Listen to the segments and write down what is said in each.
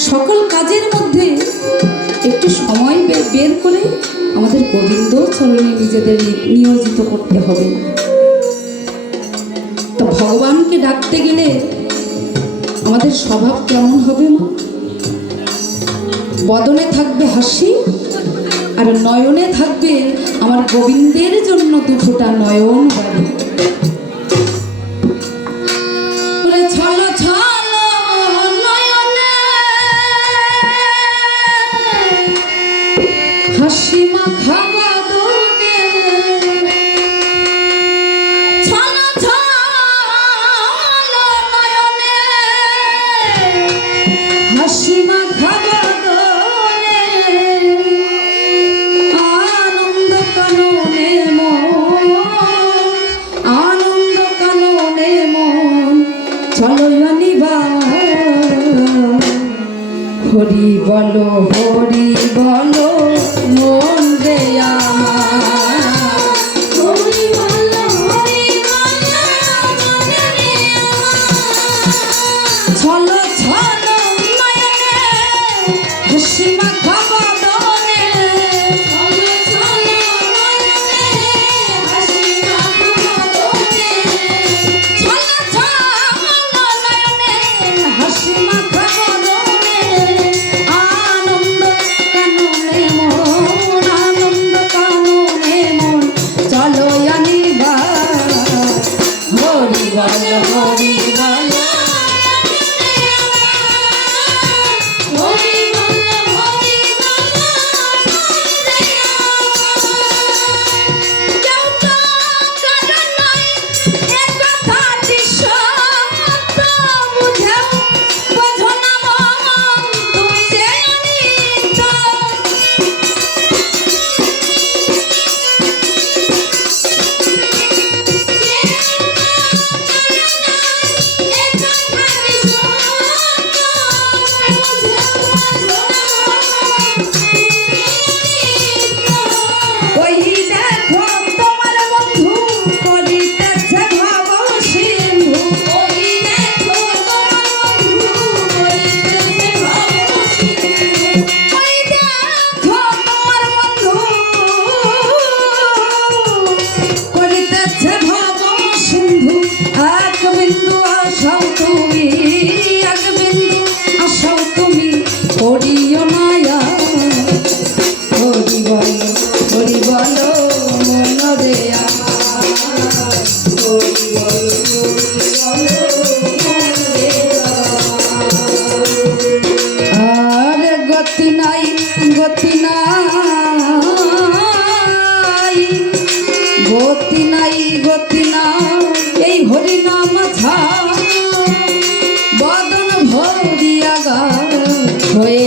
সকল কাজের মধ্যে একটু সময় বের করে আমাদের গোবিন্দ চরণে নিজেদের নিয়োজিত করতে হবে। তো ভগবানকে ডাকতে গেলে আমাদের স্বভাব কেমন হবে মা? বদনে থাকবে হাসি আর নয়নে থাকবে আমার গোবিন্দের জন্য দুটোটা নয়ন বাড়ি Come on. Shiva. Oi.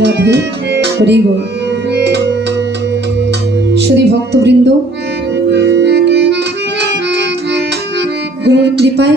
Radhe Hari গোল শুধু ভক্তবৃন্দ গুরুর কৃপায়